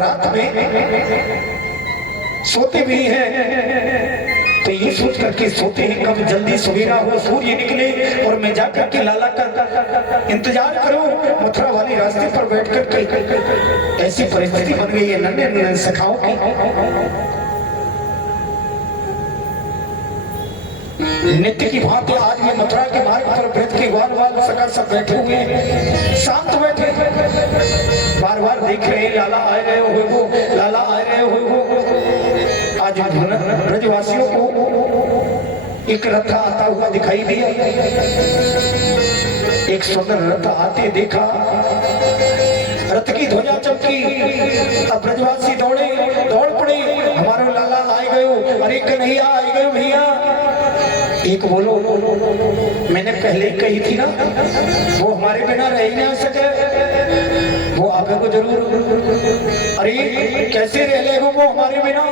रात में सोते भी हैं तो ये सोच करके सोते हैं कब जल्दी सवेरा हो, सूर्य निकले और मैं जाकर के लाला का इंतजार करूं। मथुरा वाले रास्ते पर बैठ करके ऐसी परिस्थिति बन गई है नन्हे नन्हे सखाओं की। नित्य की भांति आज भी मथुरा के मार्ग पर ब्रज के ग्वाल वाल सका सब बैठे हुए हैं, शांत बैठे, बार बार देख रहे हैं लाला आ रहे हो वो, लाला आ रहे हो वो। आज ब्रजवासियों को एक रथ आता हुआ दिखाई दिया, एक सुंदर रथ आते देखा, रथ की ध्वजा चमकी। अब ब्रजवासी दौड़े, दौड़ पड़े, हमारे लाला आए गए, अरे कन्हैया आए गए भैया। एक बोलो, मैंने पहले ही कही थी ना वो हमारे बिना रह ही ना सके, वो आगे को जरूर। अरे कैसे रह लेगा वो हमारे बिना,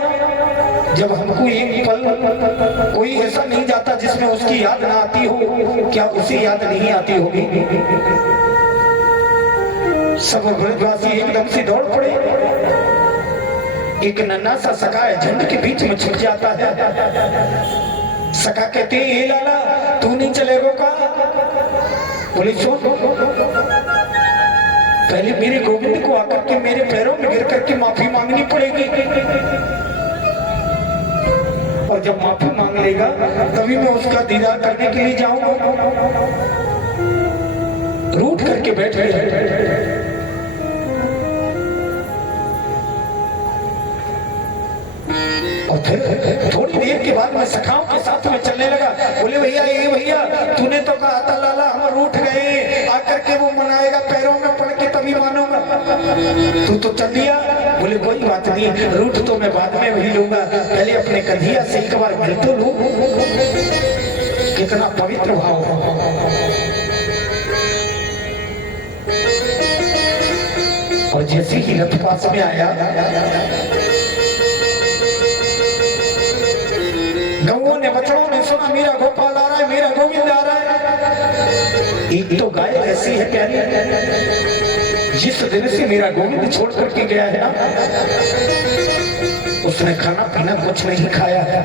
जब हमको एक पल कोई ऐसा नहीं जाता जिसमें उसकी याद ना आती हो, क्या उसे याद नहीं आती होगी। सब ब्रजवासी एकदम से दौड़ पड़े, एक नन्हा सा सखा है झंड के बीच में छुप जाता है। सखा कहते हैं लाला तू नहीं चलेगा का? बोले सुन, पहले मेरे गोविंद को आकर के मेरे पैरों में गिर करके माफी मांगनी पड़ेगी, और जब माफी मांग लेगा तभी मैं उसका दीदार करने के लिए जाऊंगा। रूठ करके बैठ गए। और फिर थोड़ी देर के बाद मैं सखाओं के साथ में चलने लगा। बोले भैया ये भैया तूने तो कहा था लाला हम रूठ गए, आकर के वो मनाएगा, पैरों में पड़ के तभी मानूंगा, तू तो चल दिया। बोले कोई बात नहीं, रूठ तो मैं बाद में भी लूंगा, पहले अपने कन्हैया से एक बार मिल तो लूं। कितना पवित्र भाव है। और जैसे ही रथ पास में आया, गौओं ने बछड़ों ने सुना मेरा गोपाल आ रहा है, मेरा गोविंद आ रहा है। एक तो गाय ऐसी है प्यारी, जिस दिन से मेरा गोविंद छोड़ करके गया है ना, उसने खाना पीना कुछ नहीं खाया है,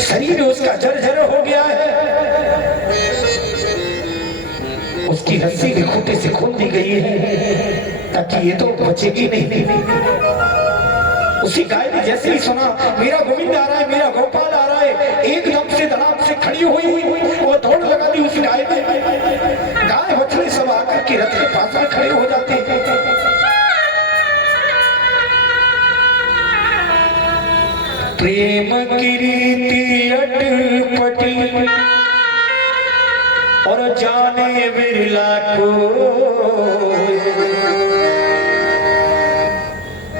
शरीर उसका जर्जर हो गया है, उसकी रस्सी भी खूंटे से खोल दी गई है ताकि ये तो बचेगी नहीं। उसी गाय ने जैसे ही सुना मेरा गोविंद आ रहा है, मेरा गोपाल आ रहा है, एकदम से धड़ाम से खड़ी हुई और दौड़ लगा दी उस गाय ने। गाय बछड़े सब आकर के रथ के पास में खड़े हो जाते हैं। प्रेम की रीति अटपटी और जाने बिरला को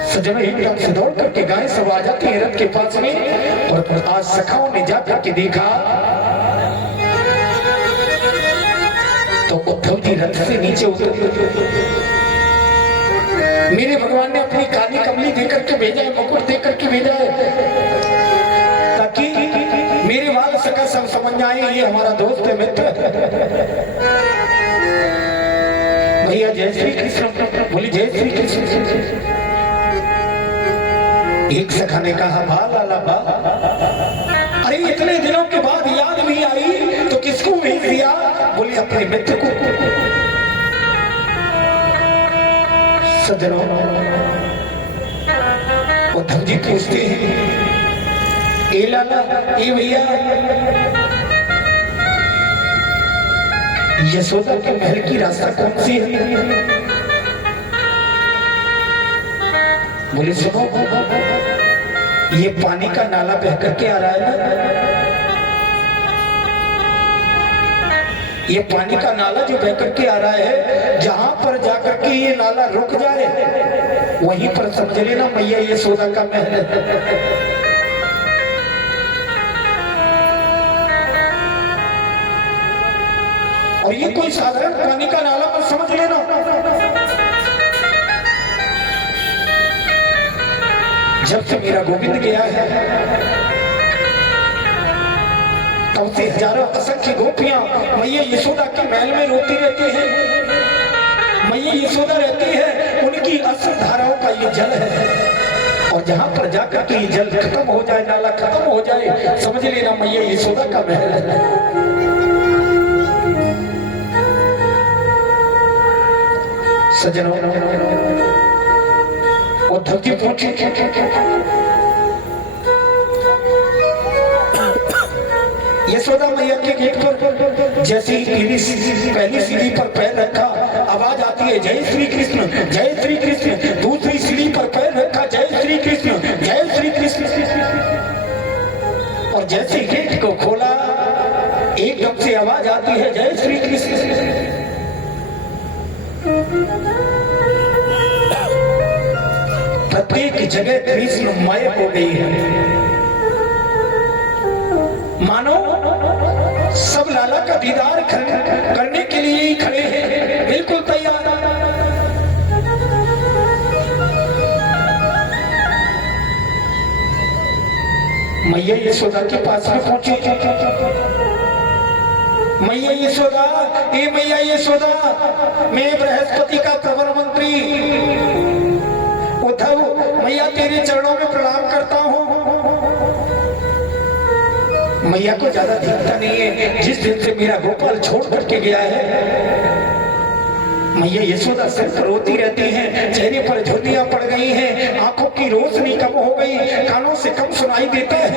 सजन एकदम से दौड़ करके गाय सब आ जाती है रथ के पास में। और आज सखाओं ने जाकर के देखा तो उद्धव जी रथ से नीचे उतर, मेरे भगवान ने अपनी काली कमली देकर के भेजा है, मुकुट देकर के भेजा है, ताकि मेरे बाल सका सब समझ आए ये हमारा दोस्त है, मित्र। भैया जय श्री कृष्ण, बोली जय श्री कृष्ण। एक सखा ने कहा बा लाला बा, अरे इतने दिनों के बाद याद भी आई तो किसको भेज दिया? बोले अपने मित्र को। सज्जनों, उद्धव जी पूछते हैं ए लाला ए भैया, यशोदा के महल की रास्ता कौन सी है? बोले सुनो, ये पानी का नाला बह करके आ रहा है ना, ये पानी का नाला जो बह करके आ रहा है, जहां पर जाकर के ये नाला रुक जाए वहीं पर समझ लेना मैया यशोदा का महल है। और ये कोई साधारण पानी का नाला पर समझ लेना, जब से मेरा गोविंद गया है तब से हजारों असंख्य गोपियां मैया यशोदा के महल में रोती रहती हैं। मैया मैया यशोदा रहती है, उनकी असर धाराओं का ये जल है। और जहां पर जाकर के ये जल खत्म हो जाए, नाला खत्म हो जाए, समझ लेना मैया यशोदा का महल है। सजनों, उद्धव जी पूछे यशोदा मैया के गेट पर जैसे ही पहली सीढ़ी पर पैर रखा, आवाज आती है जय श्री कृष्ण, जय श्री कृष्ण। दूसरी सीढ़ी पर पैर रखा, जय श्री कृष्ण, जय श्री कृष्ण। और जैसे गेट को खोला, एकदम से आवाज आती है जय श्री कृष्ण। प्रत्येक जगह कृष्णमय हो गई है, मानो सब लाला का दीदार करने के लिए ही खड़े हैं, बिल्कुल तैयार। मैया यशोदा के पास में पहुंची, मैया यशोदा, ए मैया यशोदा, मैं बृहस्पति का प्रवर मंत्री उद्धव मैया तेरे चरणों में प्रणाम करता हूं। मैया को ज्यादा दिखता नहीं है, जिस दिन से मेरा गोपाल छोड़ करके गया है। मैया यशोदा सिर पर रोती रहती हैं, चेहरे पर झुर्रियां पड़ गई हैं, आंखों की रोशनी कम हो गई, कानों से कम सुनाई देता है।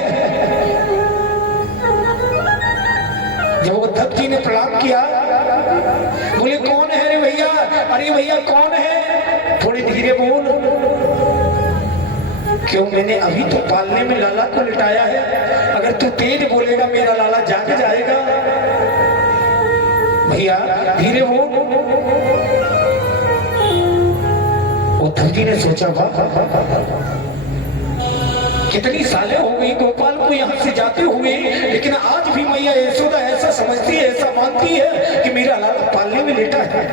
जब उद्धव जी ने प्रणाम किया, बोले कौन है रे भैया? अरे भैया कौन है? थोड़ी धीरे बोल। क्यों? मैंने अभी तो पालने में लाला को लिटाया है, अगर तू तेज बोलेगा मेरा लाला जाग जाएगा। भैया धीरे बोल। उद्धव जी ने सोचा, वाह कितनी सालें हो गई गोपाल को यहाँ से जाते हुए, लेकिन आज भी मैया यशोदा ऐसा समझती है, ऐसा मानती है कि मेरा लाला पालने में लेटा है।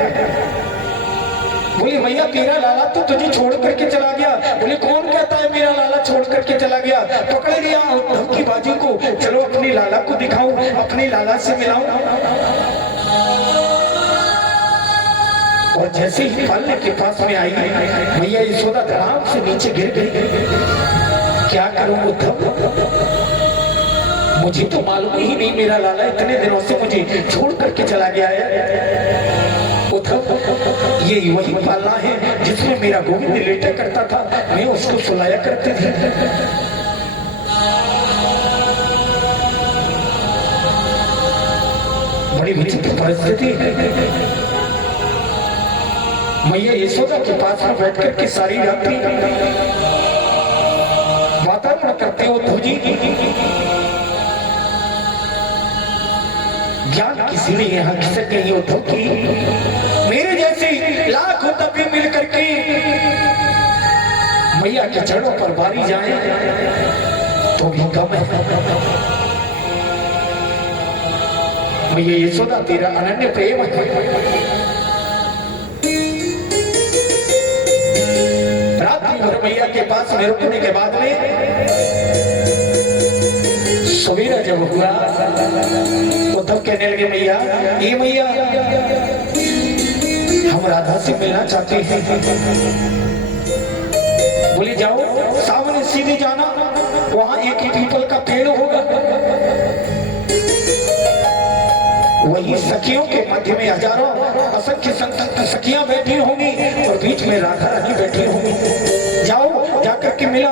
बोले भैया तेरा लाला तो तुझे छोड़ करके चला गया। बोले कौन कहता है मेरा लाला छोड़ करके चला गया? पकड़ लिया उद्धव की बाजू को, चलो अपने लाला को दिखाऊं, अपने लाला से मिलाऊं। और जैसे ही पालने के पास में आई, मैया यशोदा धड़ाम से नीचे गिर गई। क्या करूं उद्धव, मुझे तो मालूम ही नहीं मेरा लाला इतने दिनों से मुझे छोड़ करके चला गया है। उद्धव ये वही पालना है जिसमें मेरा गोविंद लेटा करता था, मैं उसको सुलाया करती थी। बड़ी विचित्र परिस्थिति है। मैया यशोदा के पास में बैठ करके सारी रात्रि वातावरण करते हो उद्धव जी। ज्ञान किसी ने यहाँ खिसक गई उद्धव की, मेरे जैसे लाखों तबे मिल करके मैया के चरणों पर बारी जाए तो भी कम है। मैया यशोदा तेरा अनन्य प्रेम है। रात्रि भर मैया के पास में रुकने के बाद में सवेरा जब हुआ, उद्धव कहने लगे मैया, ये मैया हम राधा से मिलना चाहते हैं। बोले जाओ सामने सीधे जाना, वहां एक पीपल का पेड़ होगा, वही सखियों के मध्य में हजारों असंख्य सखियां बैठी होंगी और बीच में राधा रानी बैठी होंगी। जाओ जाकर के मिला।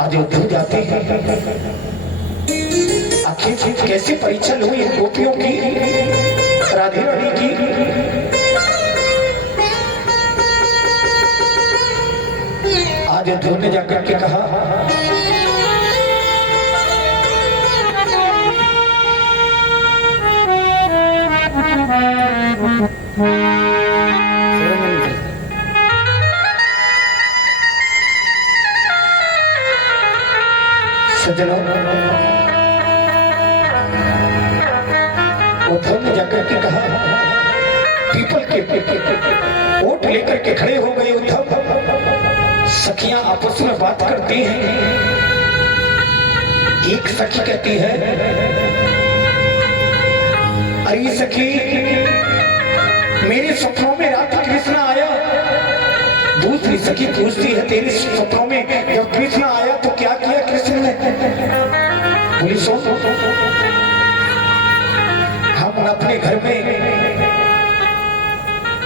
आज उद्धव जाते हैं, आखिर कैसी परीक्षा हुई इन गोपियों की, राधे रानी की। आज उद्धव ने जाकर के कहा, सज्जनों, उद्धव ने जाकर के कहा, पीपल के ओट लेकर के खड़े हो गए उद्धव। सखियां आपस में बात करती हैं। एक सखी कहती है, अरे सखी, मेरे सपनों में रात कृष्ण आया। दूसरी सखी पूछती है, तेरे सपनों में जब कृष्ण आया तो क्या किया कृष्ण ने? बोली सुन, हम अपने घर में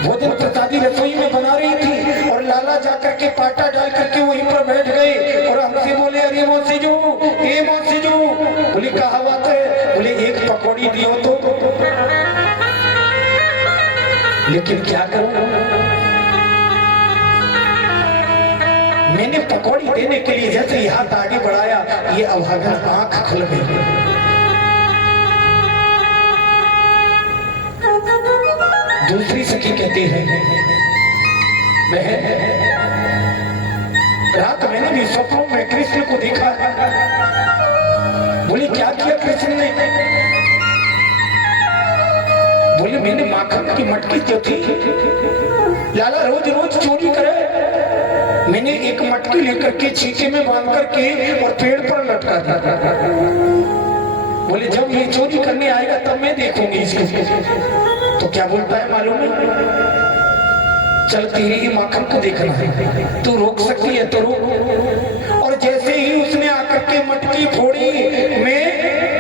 भोजन प्रसादी रसोई में बना रही थी और लाला जाकर के पाटा डाल करके वहीं पर बैठ गए और हमसे बोले, अरे मौसी जी, ए मौसी जी। बोली कहा बात है? बोले एक पकौड़ी दियो तो। लेकिन क्या करूं, मैंने पकौड़ी देने के लिए जैसे ही हाथ आगे बढ़ाया, ये अभागन आंख खुल गई। दूसरी सखी कहती है, बहन, रात मैंने भी सपनों में कृष्ण को देखा। बोले क्या किया कृष्ण ने? बोले मैंने माखन की मटकी जो थी, लाला रोज रोज चोरी करे, मैंने एक मटकी लेकर के छीके में बांध करके और पेड़ पर लटका दिया। बोले जब ये चोरी करने आएगा तब मैं देखूंगी इसको। तो क्या बोलता है मालूम है? चल तेरी ही माखन को देखना है, तू रोक सकती है तो रोक। और जैसे ही उसने आकर के मटकी फोड़ी, मैं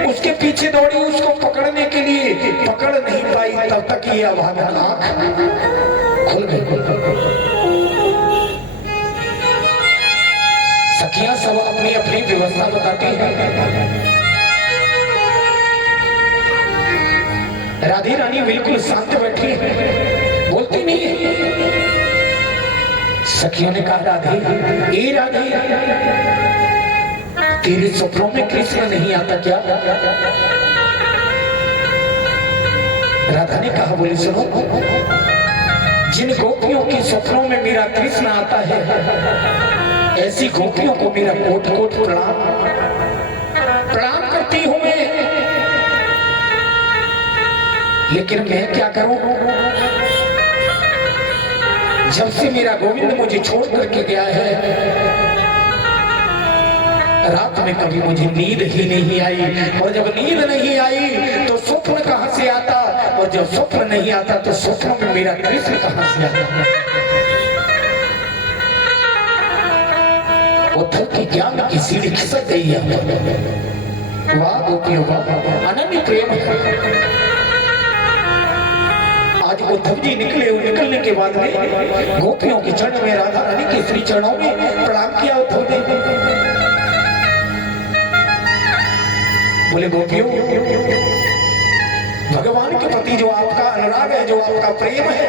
उसके पीछे दौड़ी उसको पकड़ने के लिए, पकड़ नहीं पाई, तब तक ये अभागन आंख खुल गई। सखियां सब अपनी अपनी व्यवस्था बताती हैं। राधे रानी बिल्कुल शांत बैठी है, बोलती नहीं है। सखियों ने कहा, राधे, ए राधे, तेरे सपनों में कृष्ण नहीं आता क्या? राधा ने कहा, बोले सुनो, जिन गोपियों के सपनों में मेरा कृष्ण आता है, ऐसी गोपियों को मेरा कोट कोट प्रणाम प्रणाम करती हूं मैं। लेकिन मैं क्या करूं, जब से मेरा गोविंद मुझे छोड़ करके गया है, रात में कभी मुझे नींद ही नहीं आई। और जब नींद नहीं आई तो स्वप्न कहां से आता, और जब स्वप्न नहीं आता तो स्वप्न में मेरा कृष्ण कहां से आता? उद्धव की ज्ञान की सीढ़ी खिसक गई है। वाह गोपियों वाह, अनन्य प्रेम है। आज उद्धव जी निकलने के बाद में गोपियों के चरण में, राधा रानी के श्री चरणों में प्रणाम किया उद्धव जी। बोले गोपियों, भगवान के प्रति जो आपका अनुराग है, जो आपका प्रेम है,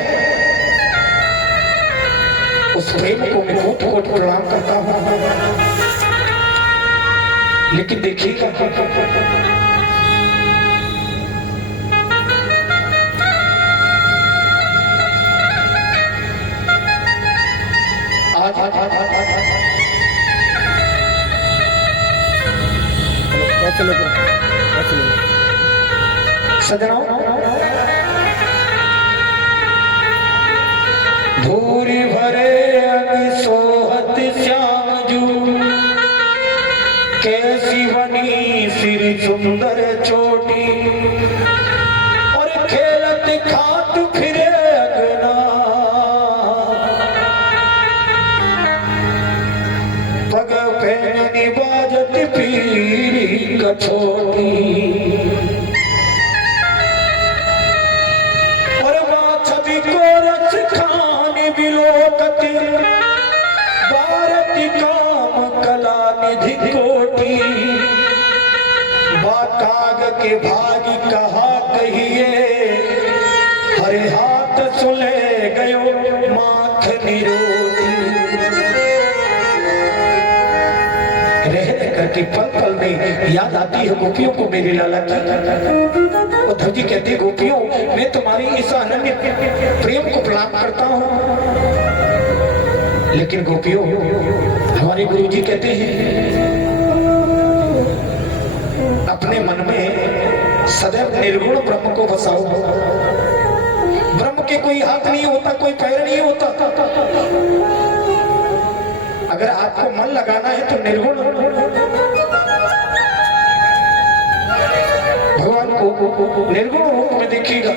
उस प्रेम को मैं कोट कोट प्रणाम करता हूं। लेकिन देखिएगा, सजनों, धूरी भरे सोहत श्याम जू, कैसी बनी सिर सुंदर चोटी, और खेलत खात फिरे अगना, पग पहनी बाजत पीरी कछोटी, और छवि को रस खाने बिलोकत, भारत काम कला निधि कोटी, बाकाग के भाग कहा कहिए, हरे हाथ सुले गयो माखनी रोटी। करके पल पल में याद आती है गोपियों को मेरे लाला की। उद्धव जी कहते, गोपियों, मैं तुम्हारी इस अनन्य प्रेम को प्रणाम करता हूं। लेकिन गोपियों, हमारे गुरु जी कहते हैं, अपने मन में सदैव निर्गुण ब्रह्म को बसाओ। ब्रह्म के कोई हाथ नहीं होता, कोई पैर नहीं होता। अगर आपको मन लगाना है तो निर्गुण भगवान को निर्गुण रूप में देखिएगा।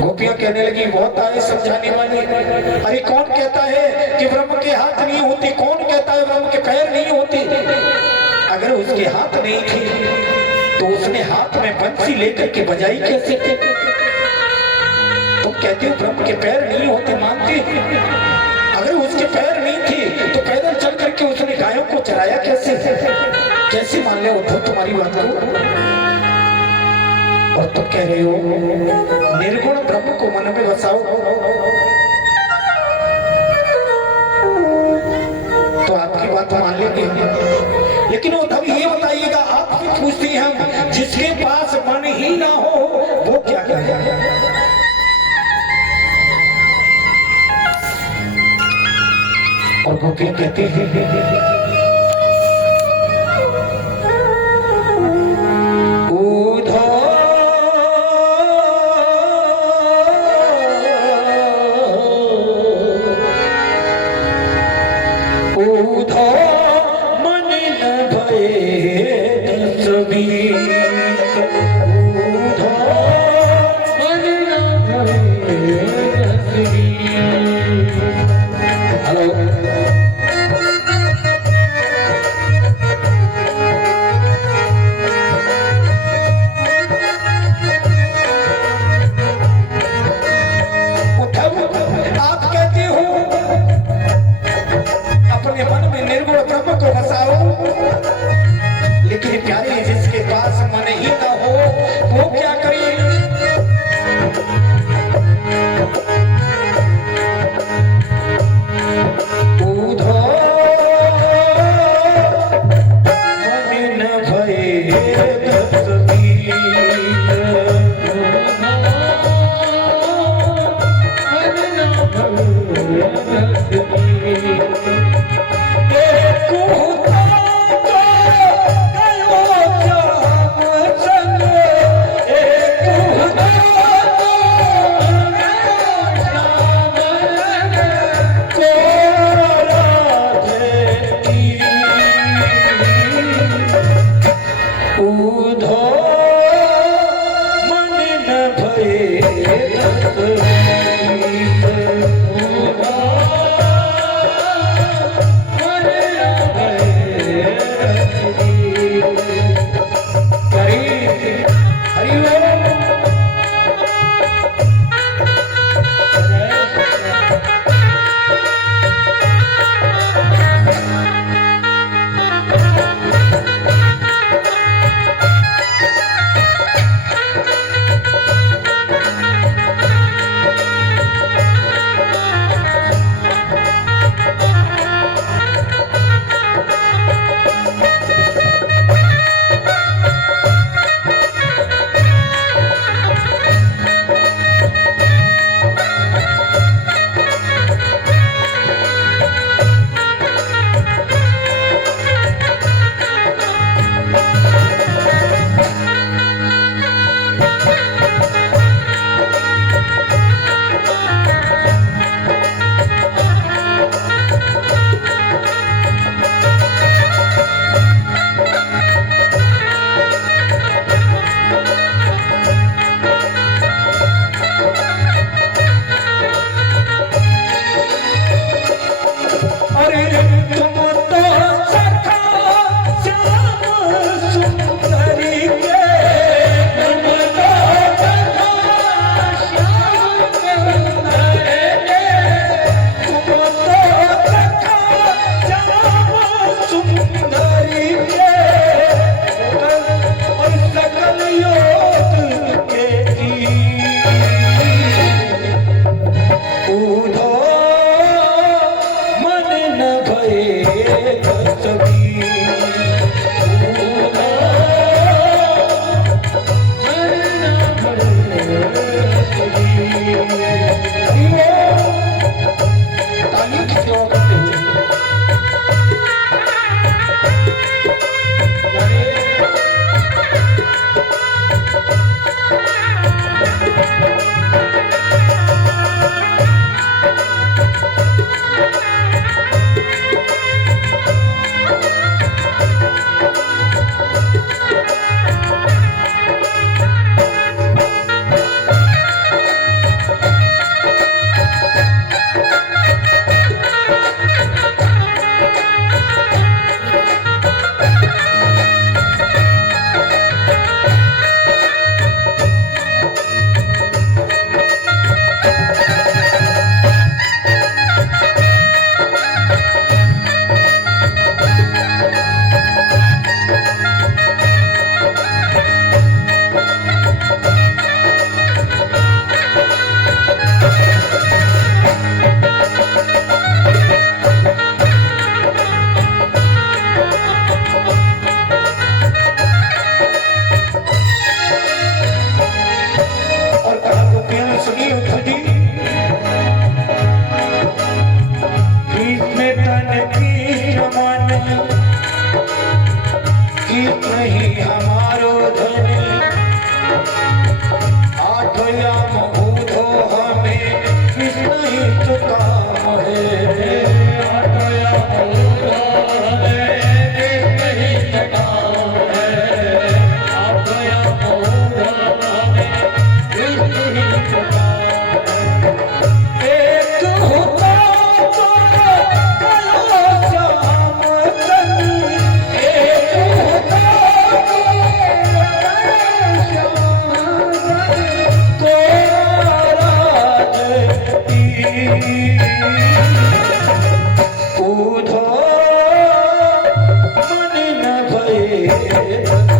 गोपियां कहने लगी बहुत आए समझाने वाली, अरे कौन कहता है कि ब्रह्म के हाथ नहीं होते, कौन कहता है ब्रह्म के पैर नहीं होते। अगर उसके हाथ नहीं थे तो उसने हाथ में बंसी लेकर के बजाई कैसे? तुम कहते हो ब्रह्म के पैर नहीं होते, मानते? अगर उसके पैर नहीं थे तो पैदल चल करके उसने गायों को चराया कैसे? कैसे मान ले उद्धव तुम्हारी बात को? और तुम कह रहे हो निर्गुण ब्रह्म को मन में बसाओ, तो आपकी बात मान लेंगे। लेकिन उद्धव ये बताइएगा, आपसे पूछते हैं हम, जिसके पास मन ही ना हो वो क्या करेगा? और गोपियां कहते हैं रे